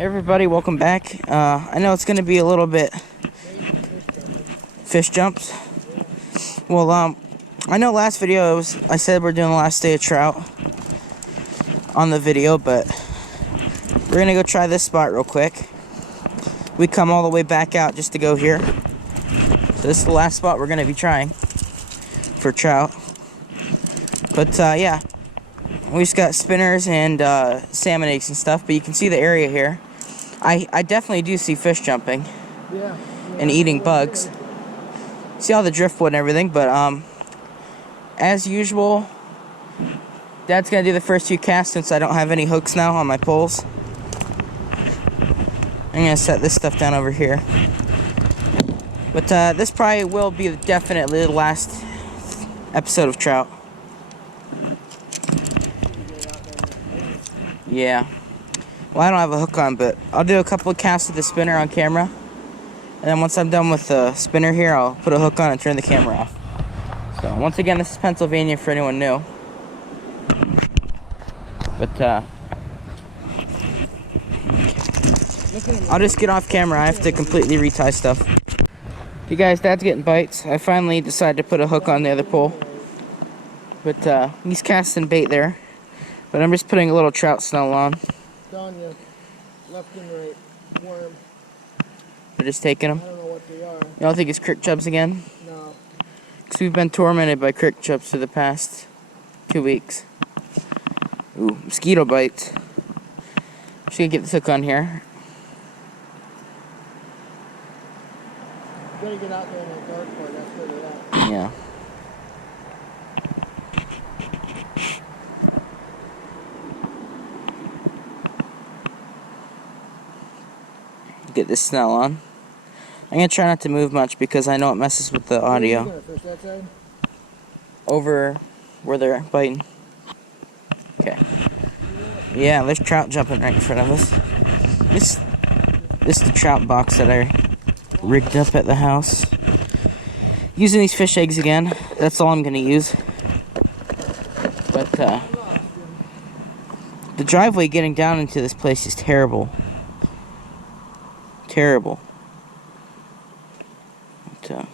Hey everybody, welcome back. I know it's going to be a little bit fish jumps. Well, I know last video I said we're doing the last day of trout on the video, but we're going to go try this spot real quick. We come all the way back out just to go here. So this is the last spot we're going to be trying for trout. But yeah, we just got spinners and salmon eggs and stuff, but you can see the area here. I definitely do see fish jumping and eating bugs. See all the driftwood and everything, but as usual, Dad's gonna do the first few casts since I don't have any hooks now on my poles. I'm gonna set this stuff down over here. But this probably will be definitely the last episode of trout. Yeah. Well, I don't have a hook on, but I'll do a couple of casts with the spinner on camera. And then once I'm done with the spinner here, I'll put a hook on and turn the camera off. So, once again, this is Pennsylvania for anyone new. But, I'll just get off camera. I have to completely retie stuff. You guys, Dad's getting bites. I finally decided to put a hook on the other pole. But, he's casting bait there. But I'm just putting a little trout snell on. Telling you, left and right, worm. We're just taking them. I don't know what they are. You don't think it's crick chubs again? No. Because we've been tormented by crick chubs for the past 2 weeks. Ooh, mosquito bites. Just gonna get this hook on here. You gotta get out there in that dark part, that's where they're at. Yeah. Get this snell on. I'm gonna try not to move much because I know it messes with the audio. Where are you gonna fish that side? Over where they're biting. Okay. Yeah, there's trout jumping right in front of us. This is the trout box that I rigged up at the house. Using these fish eggs again. That's all I'm gonna use. But the driveway getting down into this place is terrible. Terrible. But,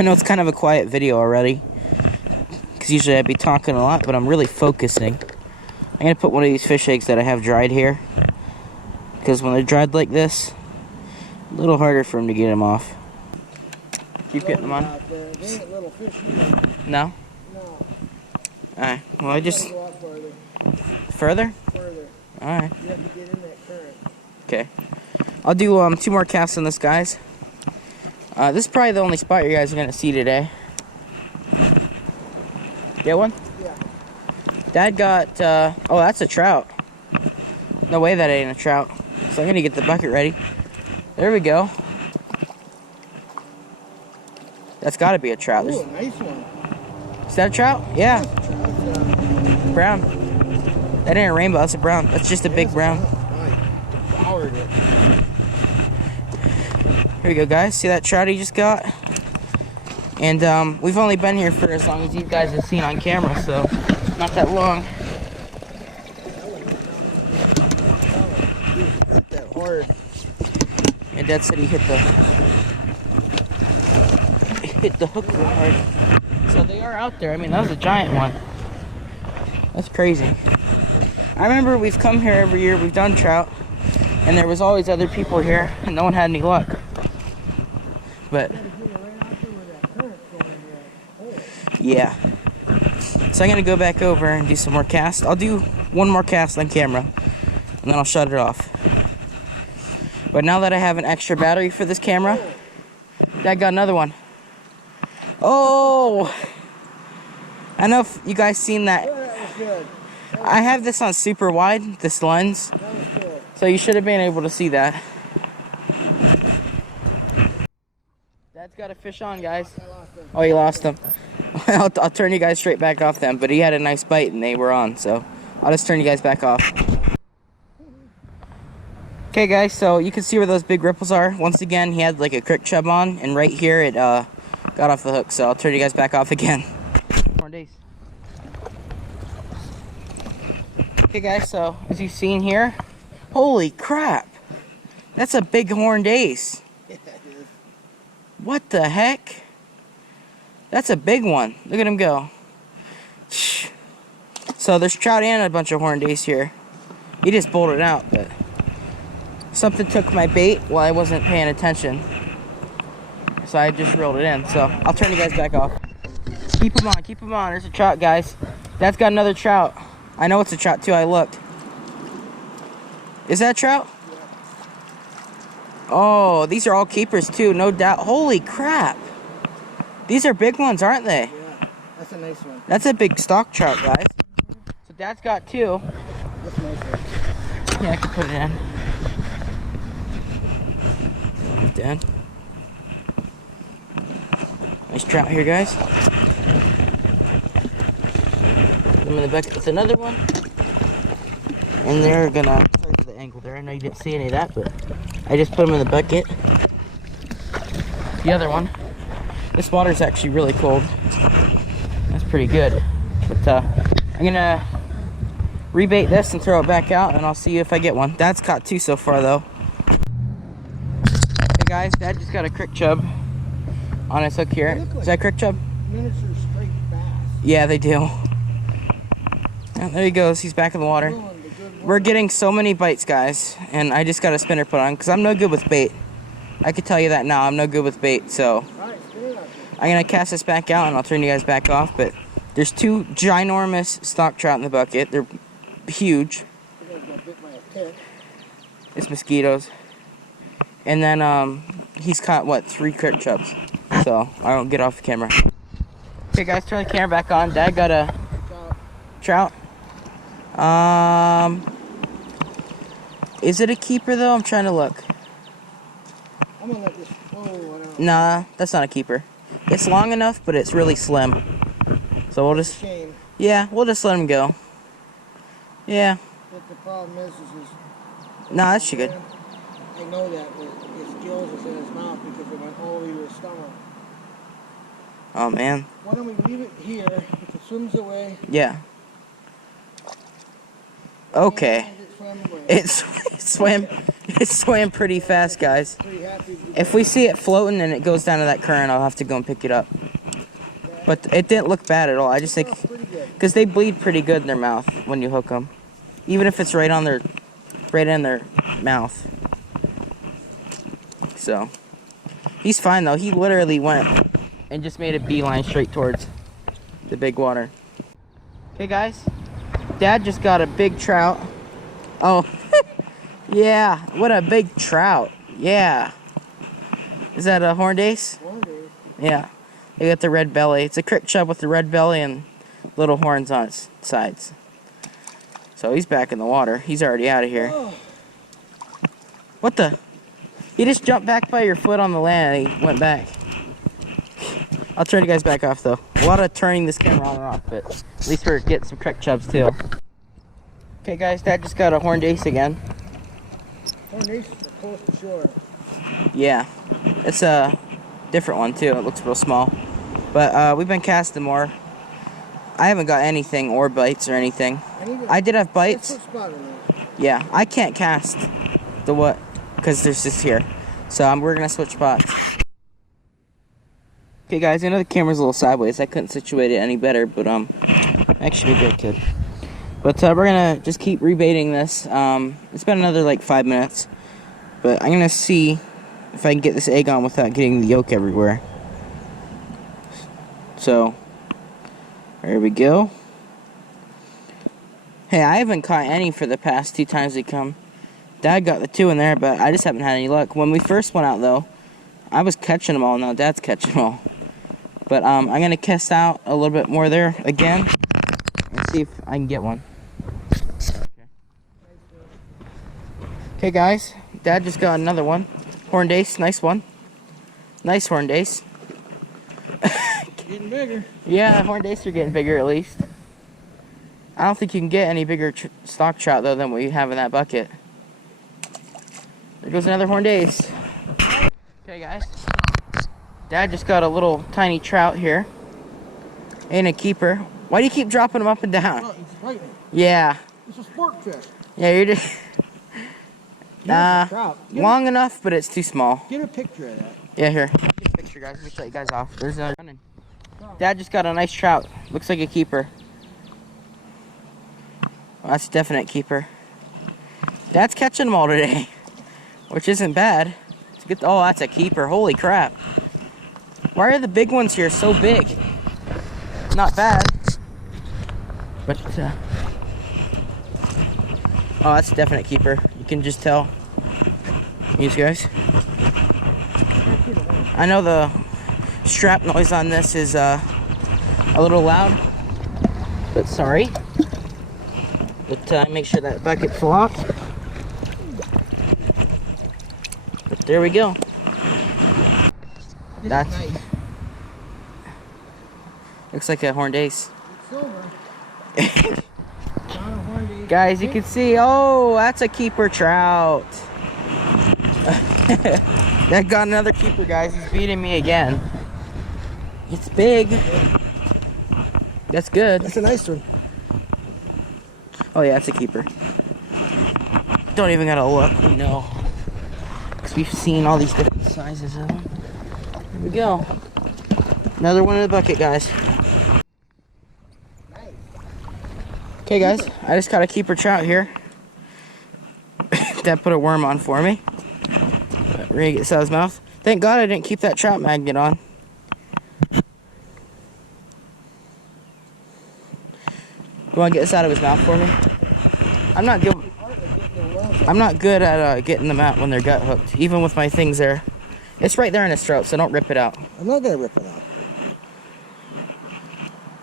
I know it's kind of a quiet video already, because usually I'd be talking a lot, but I'm really focusing. I'm going to put one of these fish eggs that I have dried here, because when they're dried like this, a little harder for them to get them off. Keep getting them on. They ain't little fish either. No? No. Alright, well I just... Go out Further? further. Alright. You have to get in that current. Okay. I'll do 2 more casts on this, guys. This is probably the only spot you guys are going to see today. Get one? Yeah. Dad got, oh, that's a trout. No way that ain't a trout. So I'm going to get the bucket ready. There we go. That's got to be a trout. Ooh, a nice one. Is that a trout? Yeah. Trout, Brown. That ain't a rainbow, that's a brown. That's just a big brown. I devoured it. Here we go, guys. See that trout he just got? And we've only been here for as long as you guys have seen on camera, so not that long. Hit that hard. And Dad said he hit the hook real hard. So they are out there. I mean, that was a giant one. That's crazy. I remember we've come here every year, we've done trout, and there was always other people here, and no one had any luck. But yeah. So I'm gonna go back over and do some more casts. I'll do 1 more cast on camera, and then I'll shut it off. But now that I have an extra battery for this camera, Dad got another one. Oh! I know if you guys seen that. That was good. I have this on super wide, this lens. That was good. So you should have been able to see that. Dad's got a fish on, guys. I lost him. Oh, you lost him. I'll turn you guys straight back off then, but he had a nice bite and they were on, so I'll just turn you guys back off. Okay guys, so you can see where those big ripples are. Once again, he had like a crick chub on, and right here it got off the hook, so I'll turn you guys back off again. More days. Okay guys, so as you've seen here, Holy crap. That's a big horned ace. Yeah, it is. What the heck? That's a big one. Look at him go. So there's trout and a bunch of horned ace here. He just bolted out, but something took my bait while I wasn't paying attention. So I just reeled it in. So I'll turn you guys back off. Keep them on, keep them on. There's a trout, guys. That's got another trout. I know it's a trout too, I looked. Is that a trout? Yeah. Oh, these are all keepers too, no doubt. Holy crap. These are big ones, aren't they? Yeah, that's a nice one. That's a big stock trout, guys. So Dad's got two. That's a nice one. Yeah, I can put it in. Dad. Nice trout here, guys. Put them in the bucket with another one. And they're gonna, sorry for the angle there, I know you didn't see any of that, but I just put them in the bucket. The other one. This water's actually really cold. That's pretty good. But I'm gonna rebait this and throw it back out, and I'll see you if I get one. Dad's caught two so far though. Hey guys, Dad just got a crick chub on his hook here. Is that a crick chub? Miniature straight bass. Yeah, they do. Yeah, there he goes. He's back in the water. We're getting so many bites, guys, and I just got a spinner put on because I'm no good with bait. I can tell you that now. I'm no good with bait, so I'm gonna cast this back out and I'll turn you guys back off. But there's two ginormous stock trout in the bucket. They're huge. It's mosquitoes. And then he's caught what, 3 crick chubs. So I won't get off the camera. Okay, guys, turn the camera back on. Dad got a trout. Is it a keeper though? I'm trying to look. I'm gonna let this flow. Nah, that's not a keeper. It's long enough, but it's really slim. So we'll just, yeah, we'll just let him go. Yeah. But the problem is Nah, that's good. I know that, but his gills is in his mouth because it went all over his stomach. Oh man. Why don't we leave it here? If it swims away. Yeah. Okay. It swam pretty fast, guys. If we see it floating and it goes down to that current, I'll have to go and pick it up. But it didn't look bad at all. I just think, because they bleed pretty good in their mouth when you hook them, even if it's right in their mouth. So he's fine though. He literally went and just made a beeline straight towards the big water. Okay, guys. Dad just got a big trout. Oh, yeah, what a big trout. Yeah. Is that a horned ace? Horned ace. Yeah. They got the red belly. It's a crick chub with the red belly and little horns on its sides. So he's back in the water. He's already out of here. Oh. What the? He just jumped back by your foot on the land and he went back. I'll turn you guys back off though. A lot of turning this camera on and off, but at least we're getting some crick chubs too. Okay guys, Dad just got a horned ace again. Horned aces are close to shore. Yeah, it's a different one too. It looks real small. But we've been casting more. I haven't got anything or bites or anything. I did have bites. Yeah, I can't cast the what, because there's this here. So we're going to switch spots. Okay guys, I know the camera's a little sideways. I couldn't situate it any better, but actually maybe I could. But we're gonna just keep rebaiting this. It's been another like 5 minutes, but I'm gonna see if I can get this egg on without getting the yolk everywhere. So there we go. Hey, I haven't caught any for the past 2 times they come. Dad got the 2 in there, but I just haven't had any luck. When we first went out though, I was catching them all. Now Dad's catching them all. But I'm gonna cast out a little bit more there again and see if I can get one. Okay guys, Dad just got another one. Horned ace, nice one. Nice horned ace. Getting bigger. Yeah, horned ace are getting bigger at least. I don't think you can get any bigger stock trout though than what you have in that bucket. There goes another horned ace. Okay guys, Dad just got a little tiny trout here. Ain't a keeper. Why do you keep dropping them up and down? Oh, it's fighting. Yeah. It's a sport fish. Yeah, you're just Trout. Long enough, but it's too small. Get a picture of that. Yeah, here. Get a picture, guys. Let me shut you guys off. There's another running. Dad just got a nice trout. Looks like a keeper. Well, that's a definite keeper. Dad's catching them all today, which isn't bad. It's good. Oh, that's a keeper. Holy crap. Why are the big ones here so big? Not bad. But, oh, that's a definite keeper. You can just tell. These guys. I know the strap noise on this is a little loud, but sorry. But make sure that bucket's locked. But there we go. That's nice. Looks like a horned ace. It's silver. Guys, you can see, oh, that's a keeper trout. That got another keeper, guys. He's beating me again. It's big. That's good. That's a nice one. Oh yeah, it's a keeper. Don't even gotta look, we know. Because we've seen all these different sizes of them. Here we go. Another one in the bucket, guys. Okay, guys, I just got a keeper trout here. Dad put a worm on for me. We're gonna get this out of his mouth. Thank God I didn't keep that trout magnet on. You want to get this out of his mouth for me? I'm not good at getting them out when they're gut hooked, even with my things there. It's right there in his throat, so don't rip it out. I'm not gonna rip it out.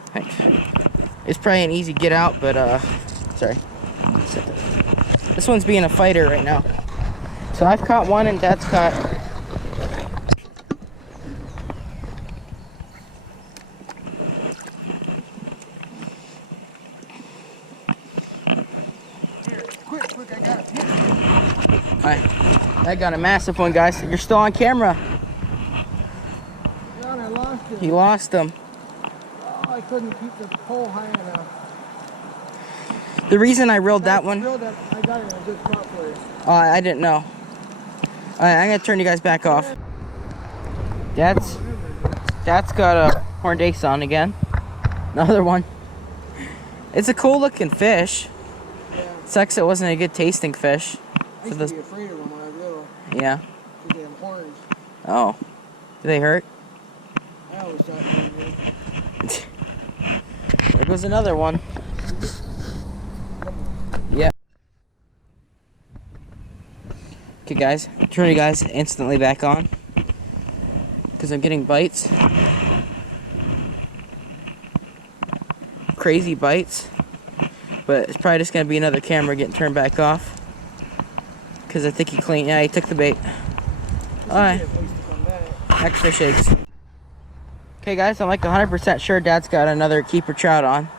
Thanks. It's probably an easy get out, but sorry. This one's being a fighter right now. So I've caught one and Dad's caught. Here, quick, I got it. Alright. That got a massive one, guys. You're still on camera. John, I lost it. He lost them. Oh, I couldn't keep the pole high enough. The reason I reeled that one. I got it in a good spot for you. Oh, I didn't know. Alright, I'm gonna turn you guys back off. Dad's got a horned ace on again. Another one. It's a cool looking fish. Yeah. Sucks it wasn't a good tasting fish. I used to be afraid of them when I was little. Yeah. Because they have horns. Oh. Do they hurt? I always thought they did. There goes another one. Yeah. Okay, guys. Turn you guys instantly back on. Because I'm getting bites. Crazy bites. But it's probably just going to be another camera getting turned back off. Because I think he cleaned. Yeah, he took the bait. Alright. Extra shakes. Okay, guys. I'm like 100% sure Dad's got another keeper trout on.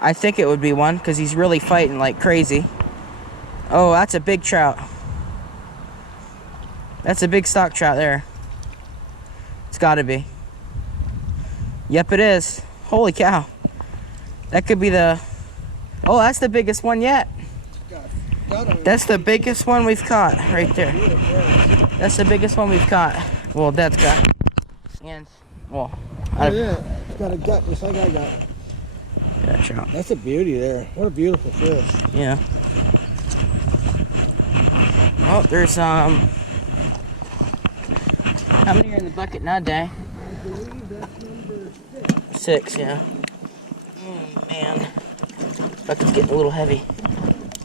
I think it would be one because he's really fighting like crazy. Oh, that's a big trout. That's a big stock trout there. It's got to be. Yep, it is. Holy cow. That could be the... Oh, that's the biggest one yet. That's the biggest one we've caught right there. That's the biggest one we've caught. Well, Dad's got. And, well, yeah, it's got a gut just like I got. That trout. That's a beauty there. What a beautiful fish. Yeah. Oh, there's how many are in the bucket now, Day? I believe that's number 6. 6, yeah. Oh man, bucket's getting a little heavy.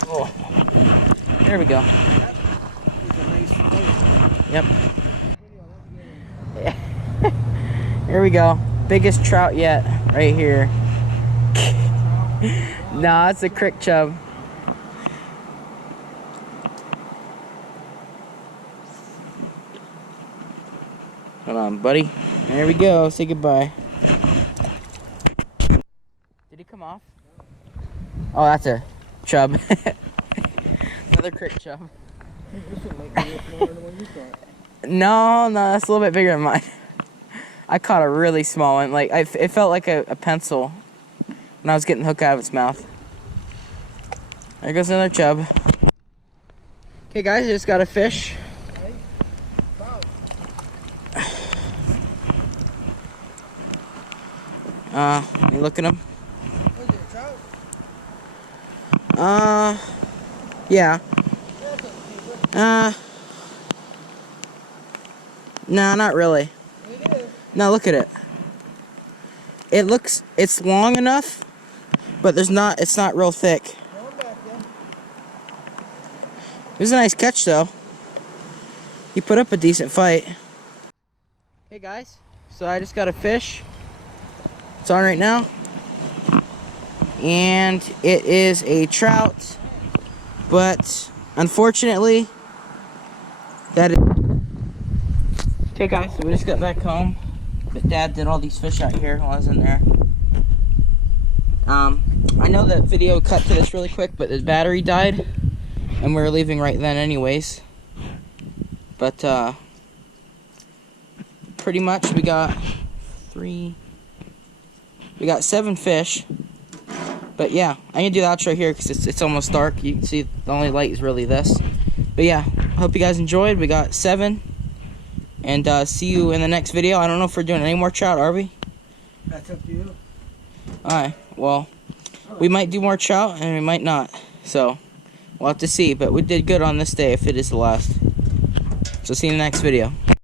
Oh, there we go. That is a nice fish. Yep. Here we go. Biggest trout yet, right here. Nah, it's a crick chub. Hold on, buddy. There we go. Say goodbye. Did he come off? Oh, that's a chub. Another crick chub. This one might be smaller than the one you caught. No, that's a little bit bigger than mine. I caught a really small one. Like it felt like a pencil when I was getting the hook out of its mouth. There goes another chub. Okay guys, I just got a fish. Hey, trout. You look at him? What is it, trout? Yeah. That's a keeper. No, not really. It is. No, look at it. It's long enough, but it's not real thick. Going back then. It was a nice catch though. He put up a decent fight. Hey guys, so I just got a fish. It's on right now. And it is a trout. But unfortunately, that is... Okay guys, so we just got back home. But Dad did all these fish out here while I was in there. I know that video cut to this really quick, but the battery died. And we were leaving right then anyways. But, pretty much we got 7 fish. But yeah, I'm gonna do the outro here because it's almost dark. You can see the only light is really this. But yeah, hope you guys enjoyed. We got 7. And see you in the next video. I don't know if we're doing any more trout, are we? That's up to you. Alright, well, we might do more trout and we might not. So, we'll have to see. But we did good on this day if it is the last. So see you in the next video.